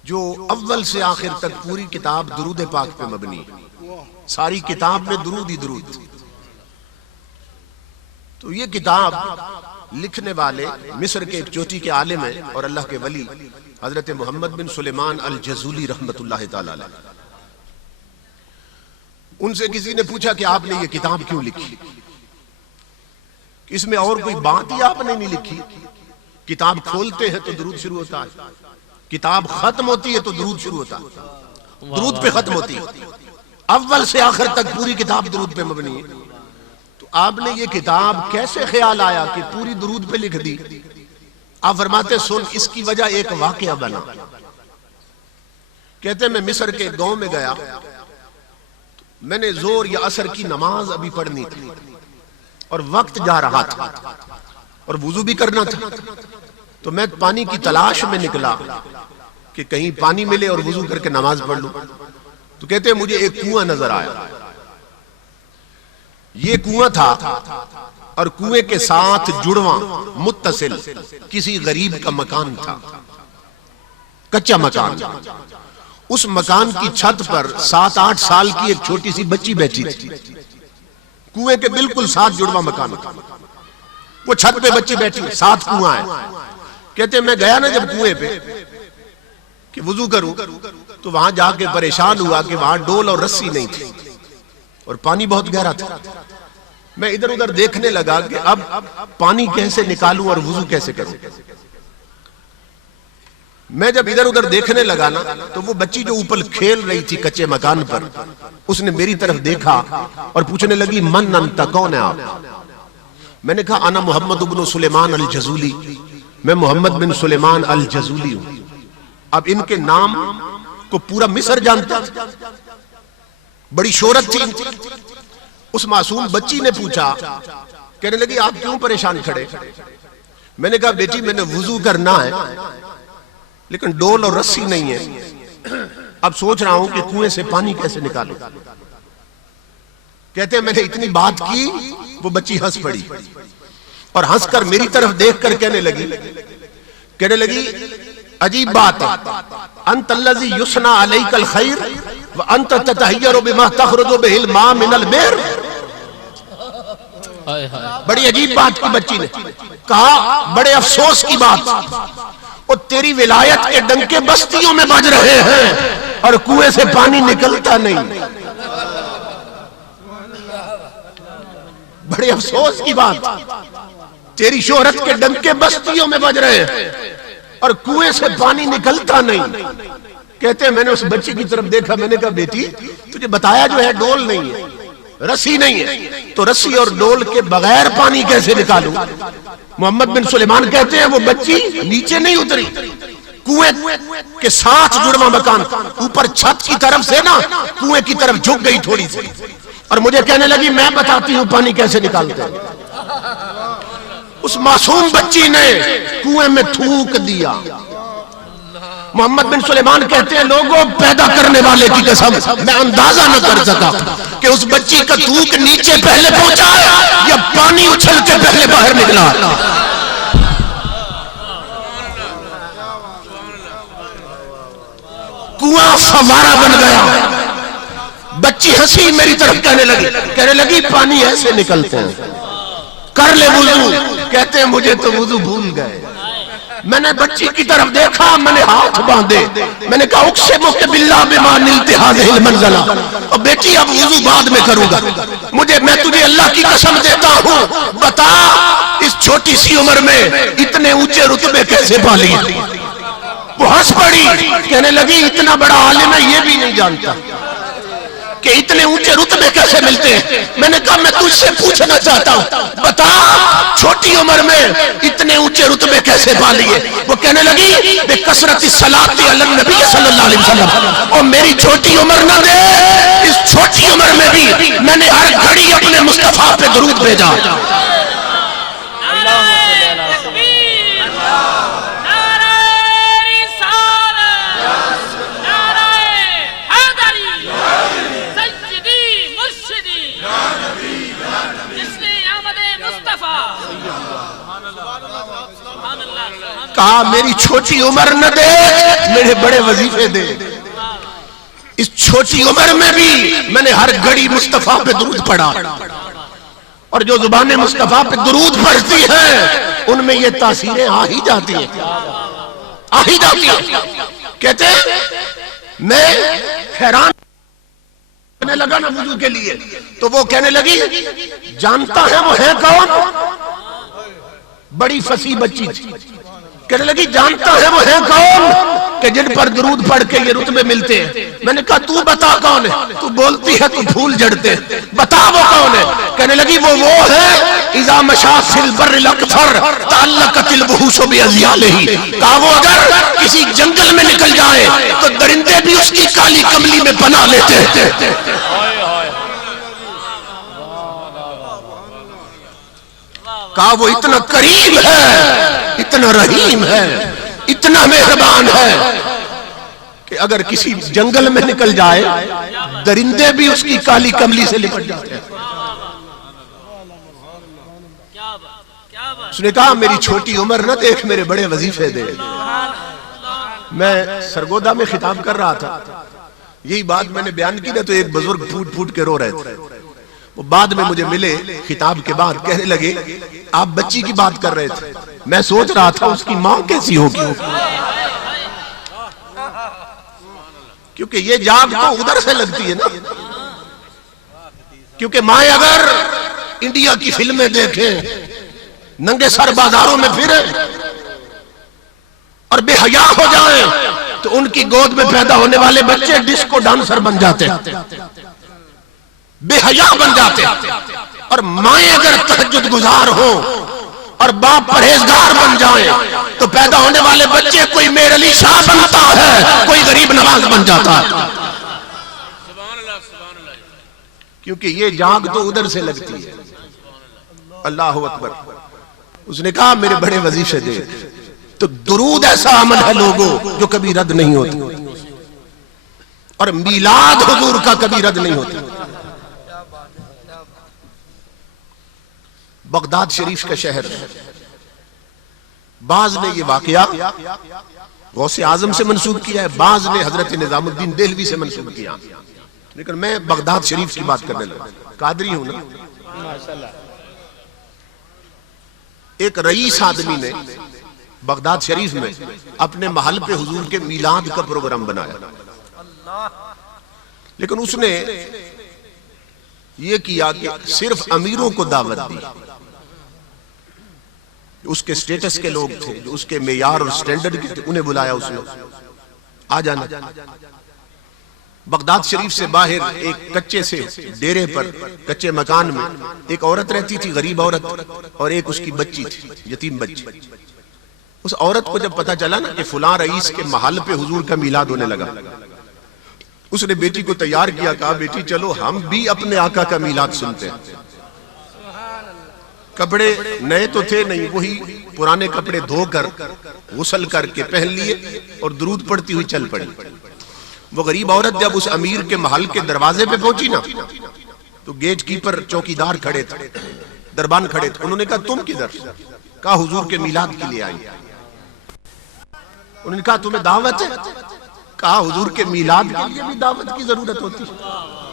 جو اول سے آخر تک پوری کتاب درود پاک پہ مبنی ہے، ساری کتاب میں درود ہی درود۔ تو یہ کتاب لکھنے والے مصر کے ایک چوٹی کے عالم ہیں اور اللہ کے ولی حضرت محمد بن سلیمان الجزولی رحمت اللہ تعالی علیہ۔ ان سے کسی نے پوچھا کہ آپ نے یہ کتاب کیوں لکھی؟ اس میں اور کوئی بات ہی آپ نے نہیں لکھی؟ کتاب کھولتے ہیں تو درود شروع ہوتا ہے، کتاب ختم ہوتی ہے تو درود شروع ہوتا ہے، درود پہ ختم ہوتی ہے، اول سے آخر تک پوری کتاب درود پہ مبنی ہے۔ تو آپ نے یہ کتاب کیسے خیال آیا کہ پوری درود پہ لکھ دی؟ آپ فرماتے سن، اس کی وجہ ایک واقعہ بنا۔ کہتے میں مصر کے گاؤں میں گیا، میں نے زور یا عصر کی نماز ابھی پڑھنی تھی اور وقت جا رہا تھا اور وضو بھی کرنا تھا، تو میں پانی کی تلاش میں نکلا کہ کہیں پانی ملے اور وضو کر کے نماز پڑھ لوں۔ تو کہتے مجھے ایک کنواں نظر آیا، یہ کنواں تھا اور کنویں کے ساتھ جڑواں متصل کسی غریب کا مکان تھا، کچا مکان۔ اس مکان کی چھت پر 7-8 سال کی ایک چھوٹی سی بچی بیٹھی تھی، کنویں کے بالکل ساتھ جڑواں مکان تھا، وہ چھت پہ بچی بیٹھی، ساتھ کنواں ہے۔ کہتے میں گیا نا جب کنویں پہ کہ وضو کروں، تو وہاں جا کے پریشان ہوا کہ وہاں ڈول اور رسی نہیں تھی اور پانی بہت گہرا تھا۔ میں ادھر ادھر دیکھنے لگا کہ اب پانی کیسے نکالوں اور وضو کیسے کروں۔ میں جب ادھر ادھر دیکھنے لگا نا تو وہ بچی جو اوپر کھیل رہی تھی کچے مکان پر، اس نے میری طرف دیکھا اور پوچھنے لگی من انت، کون ہے آپ؟ میں نے کہا انا محمد بن سلیمان الجزولی، میں محمد بن سلیمان الجزولی ہوں۔ اب ان کے نام کو پورا مصر جانتا، بڑی شہرت تھی۔ اس معصوم بچی نے پوچھا، کہنے لگی آپ کیوں پریشان کھڑے؟ میں نے کہا بیٹی میں نے وضو کرنا ہے لیکن ڈول اور رسی نہیں ہے، اب سوچ رہا ہوں کہ کنویں سے پانی کیسے نکالوں۔ کہتے ہیں میں نے اتنی بات کی، وہ بچی ہنس پڑی اور ہنس کر میری طرف دیکھ کر کہنے لگی عجیب بات ہے، انت الذی یثنی علیک الخیر وانت تتحیر بما تخرج به الماء من البئر۔ بڑی عجیب بات کی بچی نے کہا، بڑے افسوس کی بات، اور تیری ولایت کے ڈنکے بستیوں میں بج رہے ہیں اور کنویں سے پانی نکلتا نہیں۔ بڑے افسوس کی بات، تیری شہرت کے ڈنکے بستیوں میں بج رہے ہیں اور کنویں سے پانی نکلتا نہیں۔ کہتے ہیں میں نے اس بچی کی طرف دیکھا، میں نے کہا بیٹی تجھے بتایا جو ہے ڈول نہیں ہے، رسی نہیں ہے، تو رسی اور ڈول کے بغیر پانی کیسے نکالوں؟ محمد بن سلیمان کہتے ہیں وہ بچی نیچے نہیں اتری، کنویں کے ساتھ جڑواں مکان، اوپر چھت کی طرف سے نا کنویں کی طرف جھک گئی تھوڑی سی، اور مجھے کہنے لگی میں بتاتی ہوں پانی کیسے نکالتے ہیں۔ اس معصوم بچی نے کنویں میں تھوک دیا۔ محمد بن سلیمان کہتے ہیں لوگوں پیدا کرنے والے کی قسم میں اندازہ نہ کر سکا کہ اس بچی کا تھوک نیچے پہلے پہنچا یا پانی اچھل کے پہلے باہر نکلا۔ کنواں فوارہ بن گیا۔ بچی ہنسی میری طرف کہنے لگی پانی ایسے نکلتے ہیں، کر لے وضو۔ کہتے ہیں مجھے تو وضو بھول گئے۔ میں نے بچی کی طرف دیکھا، میں نے ہاتھ باندھے، میں نے کہا اقسمک باللہ بما نلت هذه المنزلہ، اور بیٹی اب وضو بعد میں کروں گا، میں تجھے اللہ کی قسم دیتا ہوں، بتا اس چھوٹی سی عمر میں اتنے اونچے رتبے کیسے پا لیے؟ وہ ہنس پڑی، کہنے لگی اتنا بڑا عالم ہے یہ بھی نہیں جانتا کہ اتنے اونچے رتبے کیسے ملتے ہیں۔ میں نے کہا میں تجھ سے پوچھنا چاہتا ہوں، بتا چھوٹی عمر میں اتنے اونچے رتبے کیسے پا لیے؟ وہ کہنے لگی بے کثرت الصلاۃ علی النبی صلی اللہ علیہ وسلم، اور میری چھوٹی عمر نہ دے، اس چھوٹی عمر میں بھی میں نے ہر گھڑی اپنے مصطفیٰ پہ درود بھیجا۔ کہا میری چھوٹی عمر نہ دے، میرے بڑے وظیفے دے، اس چھوٹی عمر میں بھی میں نے ہر گھڑی مصطفیٰ پہ درود پڑھا، اور جو زبانیں مصطفیٰ پہ درود پڑھتی ہیں ان میں یہ تاثیریں آ ہی جاتی ہیں، آ ہی جاتی ہیں۔ کہتے ہیں میں حیران کرنے لگا نا وضو کے لیے، تو وہ کہنے لگی جانتا ہے وہ ہے کون؟ بڑی فصیح بچی تھی، کہنے لگی جانتا ہے وہ ہے کون کہ جن پر درود پڑھ کے یہ رتبے ملتے ہیں؟ میں نے کہا تو بتا کون ہے، تو بولتی ہے تو پھول جڑتے ہیں، بتا وہ کون ہے؟ کہنے لگی وہ ہے اذا مشى في البر الاكثر تعلقت الوحوش باذياله، کہا وہ اگر کسی جنگل میں نکل جائے تو درندے بھی اس کی کالی کملی میں پناہ لیتے ہیں۔ کہا وہ اتنا کریم ہے، اتنا رحیم ہے، اتنا مہربان ہے کہ اگر کسی جنگل میں نکل جائے درندے بھی اس کی کالی کملی سے لپٹ جاتے ہیں۔ اس نے کہا میری چھوٹی عمر نہ دیکھ، میرے بڑے وظیفے دے۔ میں سرگودا میں خطاب کر رہا تھا، یہی بات میں نے بیان کی نا، تو ایک بزرگ پھوٹ پھوٹ کے رو رہے تھے۔ وہ بعد میں مجھے ملے خطاب کے بعد، کہنے لگے آپ بچی کی بات کر رہے تھے، میں سوچ رہا تھا اس کی ماں کیسی ہوگی، کیونکہ یہ جاگ تو ادھر سے لگتی ہے نا، کیونکہ مائیں اگر انڈیا کی فلمیں دیکھیں، ننگے سر بازاروں میں پھریں اور بے حیا ہو جائیں، تو ان کی گود میں پیدا ہونے والے بچے ڈسکو ڈانسر بن جاتے ہیں، بے حیا بن جاتے ہیں۔ اور مائیں اگر تہجد گزار ہوں اور باپ پرہیزگار بن جائیں تو پیدا ہونے والے بچے کوئی میر علی شاہ بنتا ہے، کوئی غریب نواز بن جاتا ہے، کیونکہ یہ جاگ تو ادھر سے لگتی ہے۔ اللہ اکبر۔ اس نے کہا میرے بڑے وظیفے دے۔ تو درود ایسا عمل ہے لوگوں جو کبھی رد نہیں ہوتا، اور میلاد حضور کا کبھی رد نہیں ہوتا۔ بغداد شریف کا شہر، بعض نے یہ واقعہ غوث اعظم سے منسوب کیا ہے، بعض نے حضرت نظام الدین دہلوی سے منسوب کیا، لیکن میں بغداد شریف کی بات کرنے لگا، قادری ہوں نا۔ ایک رئیس آدمی نے بغداد شریف میں اپنے محل پہ حضور کے میلاد کا پروگرام بنایا، لیکن اس نے یہ کیا کہ صرف امیروں کو دعوت دی، اس کے سٹیٹس کے لوگ تھے، جو اس کے معیار اور سٹینڈرڈ کے تھے، انہیں بلایا اس نے، آ جانا۔ بغداد شریف سے باہر ایک کچے سے ڈیرے پر، کچے مکان میں ایک عورت رہتی تھی، غریب عورت، اور ایک اس کی بچی تھی، یتیم بچی۔ اس عورت کو جب پتا چلا نا کہ فلاں رئیس کے محل پہ حضور کا میلاد ہونے لگا، اس نے بیٹی کو تیار کیا، کہا بیٹی چلو ہم بھی اپنے آقا کا میلاد سنتے ہیں۔ کپڑے نئے تو تھے نہیں، وہی پرانے کپڑے دھو کر غسل کر کے پہن لیے اور درود پڑھتی ہوئی چل پڑی۔ وہ غریب عورت جب اس امیر کے محل کے دروازے پہ پہنچی نا، تو گیٹ کیپر چوکیدار کھڑے تھے، دربان کھڑے تھے، انہوں نے کہا تم کدھر؟ کہا حضور کے میلاد کے لیے آئی۔ انہوں نے کہا تمہیں دعوت ہے؟ کہا حضور کے میلاد کے لیے بھی دعوت کی ضرورت ہوتی ہے۔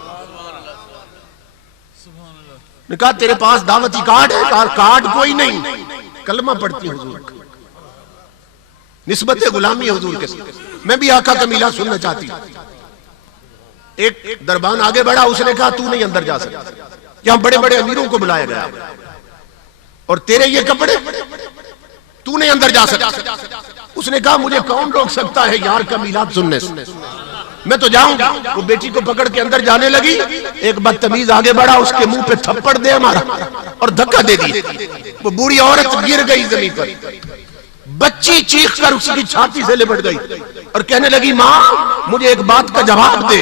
نے کہا تیرے پاس دعوتی کارڈ ہے؟ کہا کارڈ کوئی نہیں، کلمہ پڑھتی حضور کا، نسبت غلامی حضور کے ساتھ، میں بھی آقا کا میلاد سننا چاہتی ہوں۔ ایک دربان آگے بڑھا، اس نے کہا تو نہیں اندر جا سکتا، یہاں بڑے بڑے امیروں کو بلایا گیا اور تیرے یہ کپڑے، تو نہیں اندر جا سکتا۔ اس نے کہا مجھے کون روک سکتا ہے یار کا میلاد سننے سے، میں تو جاؤں گا۔ وہ بیٹی کو پکڑ کے اندر جانے لگی، ایک بدتمیز آگے بڑھا، اس کے منہ پہ تھپڑ دے مارا اور دھکا دے دی، وہ بوڑھی عورت گر گئی زمین پر۔ بچی چیخ کر اس کی چھاتی سے لپٹ گئی اور کہنے لگی ماں مجھے ایک بات کا جواب دے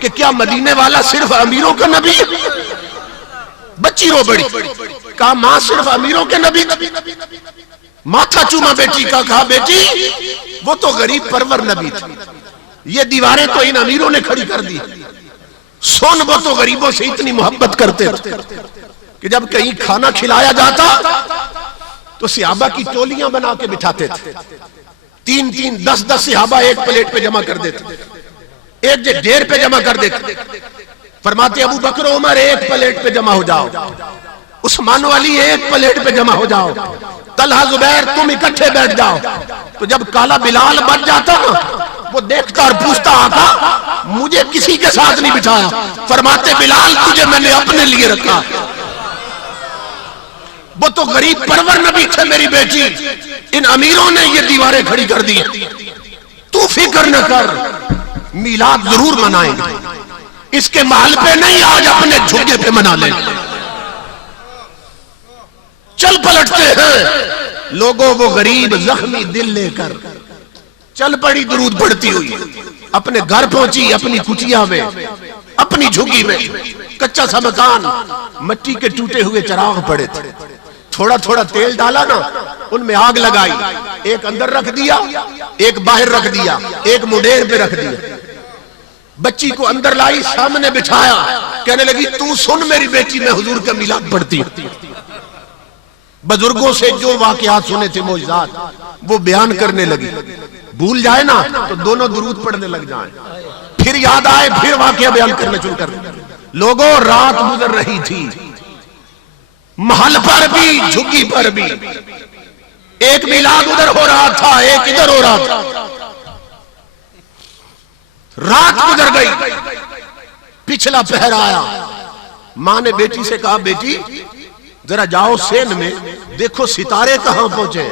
کہ کیا مدینے والا صرف امیروں کا نبی ہے؟ بچی رو پڑی، کہا ماں صرف امیروں کے نبی؟ ماتھا چوما بیٹی کا، کہا بیٹی وہ تو غریب پرور نبی تھا، یہ دیواریں تو ان امیروں نے کھڑی کر دی۔ سن وہ تو غریبوں سے اتنی محبت کرتے تھے کہ جب کہیں کھانا کھلایا جاتا تو صحابہ کی ٹولیاں بنا کے بٹھاتے تھے، 3-3 10-10 صحابہ ایک پلیٹ پہ جمع کر دیتے، ایک ڈھیر پہ جمع کر دیتے، فرماتے ابو بکر عمر ایک پلیٹ پہ جمع ہو جاؤ، عثمان و علی ایک پلیٹ پہ جمع ہو جاؤ، طلحہ زبیر تم اکٹھے بیٹھ جاؤ۔ تو جب کالا بلال بچ جاتا نا وہ دیکھتا اور پوچھتا آقا مجھے کسی کے ساتھ نہیں بٹھایا، فرماتے بلال تجھے میں نے اپنے لیے رکھا، وہ تو غریب پرور نبی تھے میری بیٹی، ان امیروں نے یہ دیواریں کھڑی کر دی، تو فکر نہ کر، میلاد ضرور منائیں گے، اس کے محل پہ نہیں آج اپنے جھگے پہ منا لیں۔ چل پلٹتے ہیں لوگوں، وہ غریب زخمی دل لے کر چل پڑی درود پڑھتی ہوئی، اپنے گھر پہنچی، اپنی کچیا میں، اپنی جھگی میں، کچا سا مکان، مٹی کے ٹوٹے ہوئے چراغ پڑے تھے، تھوڑا تھوڑا تیل ڈالا نا، ان میں آگ لگائی، ایک اندر رکھ دیا، ایک باہر رکھ دیا، ایک مڈیر پہ رکھ دیا، بچی کو اندر لائی، سامنے بٹھایا، کہنے لگی تو سن میری بیٹی میں حضور کا میلاد پڑھتی ہوں۔ بزرگوں سے جو واقعات سنے تھے معجزات وہ بیان کرنے لگی، بھول جائے نا تو دونوں درود پڑھنے لگ جائیں، پھر یاد آئے پھر واقعہ بیان کرنے شروع کر دیں۔ لوگوں رات گزر رہی تھی، محل پر بھی جھگی پر بھی، ایک میلاد ادھر ہو رہا تھا ایک ادھر ہو رہا تھا، رات گزر گئی، پچھلا پہر آیا، ماں نے بیٹی سے کہا بیٹی ذرا جاؤ سین میں دیکھو ستارے کہاں پہنچے،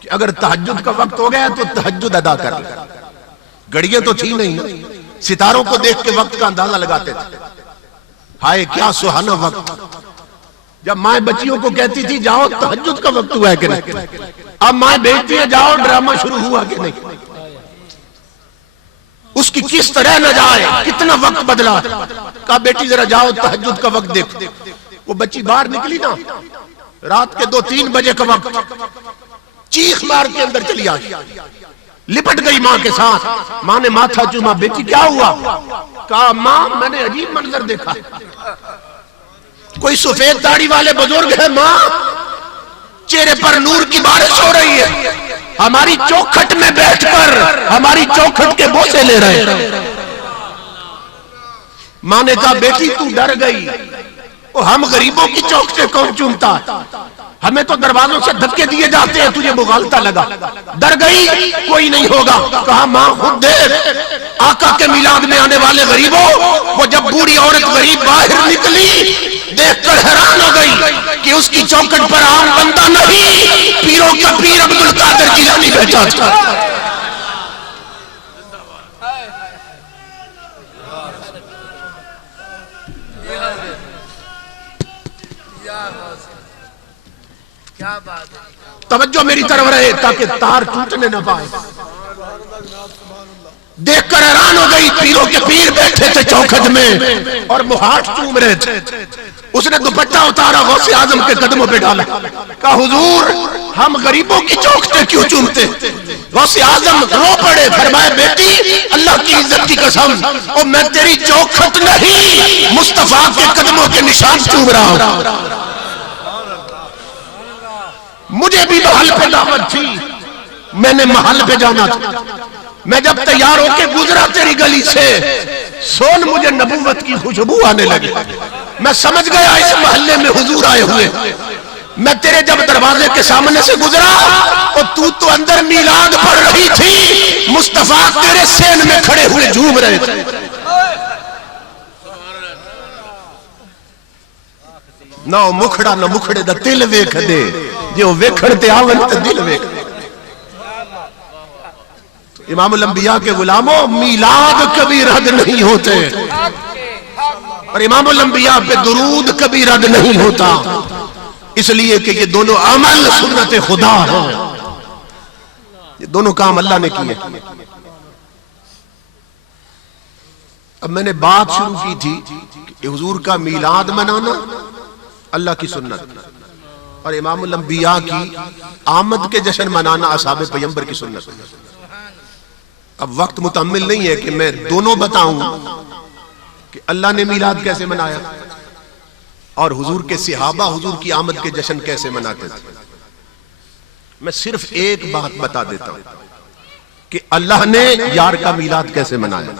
کہ اگر تہجد کا وقت ہو گیا تو تہجد ادا کر لیں۔ گھڑیاں تو تھی نہیں، ستاروں کو دیکھ کے وقت کا اندازہ لگاتے تھے۔ ہائے کیا سہانا وقت، جب مائیں بچیوں کو کہتی تھی جاؤ تہجد کا وقت ہوا ہے کہ نہیں، اب مائیں بیٹی ہیں جاؤ ڈرامہ شروع ہوا کہ نہیں، اس کی کس طرح نہ جائے، کتنا وقت بدلا۔ کہا بیٹی ذرا جاؤ تہجد کا وقت دیکھ۔ وہ بچی باہر نکلی نا، رات کے 2-3 بجے کا وقت، چیخ مار کے اندر چلی آئی، لپٹ گئی ماں کے ساتھ، ماں نے ماتھا چوما، بیٹی کیا ہوا؟ کہا ماں میں نے عجیب منظر دیکھا، کوئی سفید داڑھی والے بزرگ ہیں ماں، چہرے پر نور کی بارش ہو رہی ہے، ہماری چوکھٹ میں بیٹھ کر ہماری چوکھٹ کے بوسے لے رہے ہیں۔ ماں نے کہا بیٹی تو ڈر گئی، ہم غریبوں کی چوکھٹیں کون چومتا ہے، ہمیں تو دروازوں سے دھکے دیے جاتے ہیں، تجھے مغالطہ لگا، ڈر گئی کوئی نہیں ہوگا۔ کہا ماں خود دیکھ آقا کے میلاد میں آنے والے غریبوں، وہ جب بوڑھی عورت غریب باہر نکلی دیکھ کر حیران ہو گئی کہ اس کی چوکھٹ پر عام بندہ نہیں، پیروں کا پیر عبدالقادر جیلانی بیٹھا تھا۔ توجہ میری طرف رہے تاکہ تار ٹوٹنے نہ پائے۔ دیکھ کر حیران ہو گئی، پیروں کے پیر بیٹھے تھے چوکھٹ میں اور مہاٹ چوم رہے تھے۔ اس نے دوپٹہ اتارا، غوث اعظم کے قدموں پہ ڈالا، کہا حضور ہم غریبوں کی چوکھٹیں کیوں چومتے؟ غوث اعظم رو پڑے، فرمایا بیٹی اللہ کی عزت کی قسم، اور میں تیری چوکھٹ نہیں مصطفیٰ کے قدموں کے نشان چوم رہا ہوں۔ مجھے بھی محل پہ دعوت تھی، میں نے محل پہ جانا تھا، میں جب تیار ہو کے گزرا تیری گلی سے، سون مجھے نبوت کی خوشبو آنے لگی، میں سمجھ گیا اس محلے میں حضور آئے ہوئے۔ میں تیرے جب دروازے کے سامنے سے گزرا اور تو اندر میلاد پڑھ رہی تھی، مصطفیٰ تیرے سین میں کھڑے ہوئے جھوم رہے تھے۔ نہ مکھڑا نہ مکھڑے دا دل ویکھ دے، جو ویکھن تے آون تے دل ویکھ دے۔ امام الانبیاء کے غلاموں، میلاد کبھی رد نہیں ہوتے، اور امام الانبیاء پہ درود کبھی رد نہیں ہوتا، اس لیے کہ یہ دونوں عمل سنت خدا ہیں، یہ دونوں کام اللہ نے کیے۔ اب میں نے بات شروع کی تھی کہ حضور کا میلاد منانا اللہ کی سنت، اور امام الانبیاء کی آمد کے جشن منانا اصحاب پیغمبر کی سنت۔ اب وقت متحمل نہیں ہے کہ میں دونوں بتاؤں کہ اللہ نے میلاد کیسے منایا اور حضور کے صحابہ حضور کی آمد کے جشن کیسے مناتے تھے۔ میں صرف ایک بات بتا دیتا ہوں کہ اللہ نے یار کا میلاد کیسے منایا۔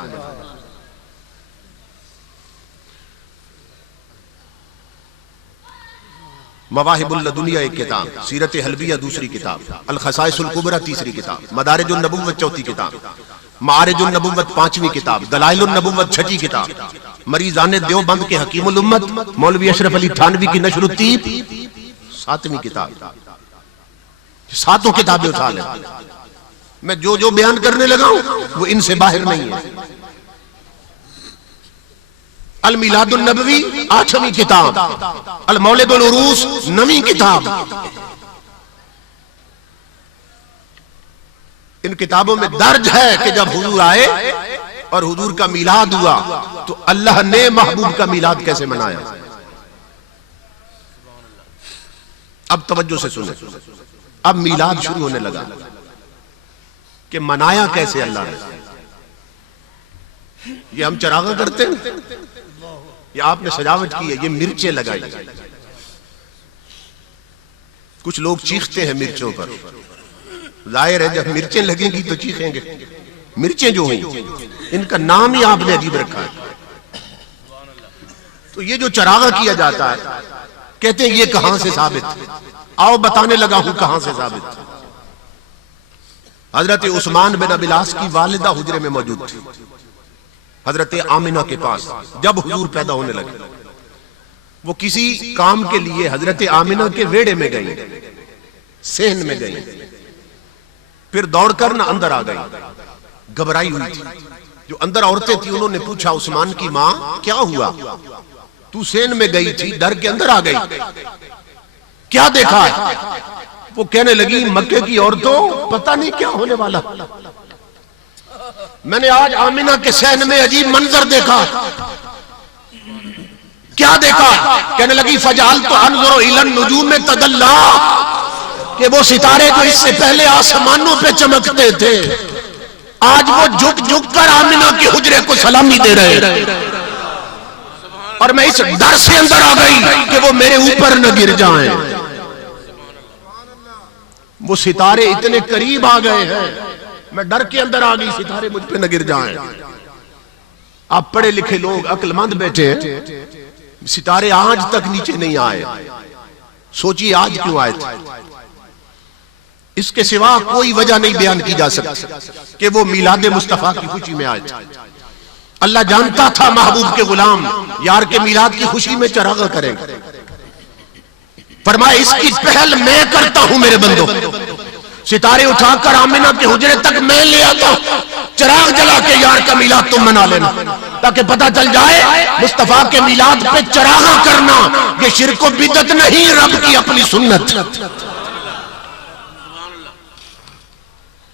مواہب اللدنیہ ایک کتاب، سیرت حلبیہ دوسری کتاب، الخصائص الکبریٰ تیسری کتاب، مدارج النبوت چوتھی کتاب، معارج النبوت پانچویں کتاب، دلائل النبوت چھٹی کتاب، مریضان دیوبند کے حکیم الامت مولوی اشرف علی تھانوی کی نشر الطیب ساتویں کتاب۔ ساتوں کتابیں اٹھا لیں، میں جو بیان کرنے لگا ہوں وہ ان سے باہر نہیں ہے۔ المیلاد النبوی آٹھویں کتاب، المولد العروس نویں کتاب۔ ان کتابوں میں درج ہے کہ جب حضور آئے اور حضور کا میلاد ہوا تو اللہ نے محبوب کا میلاد کیسے منایا۔ اب توجہ سے سنیں، اب میلاد شروع ہونے لگا کہ منایا کیسے اللہ نے۔ یہ ہم چراغاں کرتے ہیں، یہ آپ نے سجاوٹ کی ہے، یہ مرچیں لگائی، کچھ لوگ چیختے ہیں مرچوں پر، ظاہر ہے جب مرچیں لگیں گی تو چیخیں گے۔ مرچیں جو ہیں ان کا نام ہی آپ نے عجیب رکھا ہے۔ تو یہ جو چراغاں کیا جاتا ہے کہتے ہیں یہ کہاں سے ثابت؟ آؤ بتانے لگا ہوں کہاں سے ثابت۔ حضرت عثمان بن ابی العاص کی والدہ حجرے میں موجود تھی، حضرت آمنہ کے پاس، جب حضور پیدا ہونے لگے۔ وہ کسی کام کے لیے حضرت آمنہ کے ویڑے میں گئی، صحن میں گئی، پھر دوڑ کر نہ اندر آ گئی، گھبرائی ہوئی تھی۔ جو اندر عورتیں تھی انہوں نے پوچھا عثمان کی ماں کیا ہوا، تو صحن میں گئی تھی ڈر کے اندر آ گئی، کیا دیکھا ہے؟ وہ کہنے لگی مکے کی عورتوں پتہ نہیں کیا ہونے والا، میں نے آج آمنہ کے صحن میں عجیب منظر دیکھا۔ کیا دیکھا؟ کہنے لگی فجعلت انظر الی النجوم تدلی، کہ وہ ستارے جو اس سے پہلے آسمانوں پہ چمکتے تھے آج وہ جھک جھک کر آمنہ کے حجرے کو سلامی دے رہے، اور میں اس ڈر سے اندر آ گئی کہ وہ میرے اوپر نہ گر جائیں۔ وہ ستارے اتنے قریب آ گئے ہیں، میں ڈر کے اندر آ گئی ستارے مجھ پہ نہ گر جائیں۔ آپ پڑھے لکھے لوگ عقل مند بیٹھے ہیں، ستارے آج تک نیچے نہیں آئے، سوچیے آج کیوں آئے تھے؟ اس کے سوا کوئی وجہ نہیں بیان کی جا سکتی کہ وہ میلاد مصطفیٰ کی خوشی میں آئے تھے۔ اللہ جانتا تھا محبوب کے غلام یار کے میلاد کی خوشی میں چراغاں کریں گے، فرمایا اس کی پہل میں کرتا ہوں میرے بندوں، ستارے اٹھا کر آمنہ کے حجرے تک میں لے آتا ہوں، چراغ جلا کے یار کا میلاد تم منا لینا، تاکہ پتہ چل جائے مصطفیٰ کے میلاد پہ چراغاں کرنا یہ شرک و بدعت نہیں، رب کی اپنی سنت۔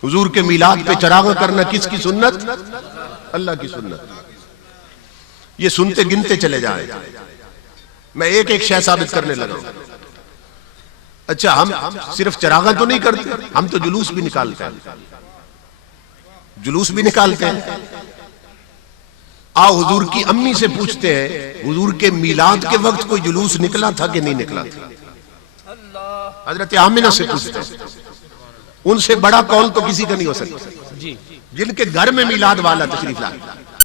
حضور کے میلاد پہ چراغاں کرنا کس کی سنت؟ اللہ کی سنت۔ یہ سنتے گنتے چلے جائیں، میں ایک ایک شے ثابت کرنے لگا ہوں۔ اچھا ہم صرف چراغاں تو نہیں کرتے، ہم تو جلوس بھی نکالتے ہیں، جلوس بھی نکالتے ہیں۔ آؤ حضور کی امی سے پوچھتے ہیں حضور کے میلاد کے وقت کوئی جلوس نکلا تھا کہ نہیں نکلا تھا؟ حضرت آمنہ سے پوچھتے ہیں، ان سے بڑا قول تو کسی کا نہیں ہو سکتا، جن کے گھر میں میلاد والا تشریف لائے۔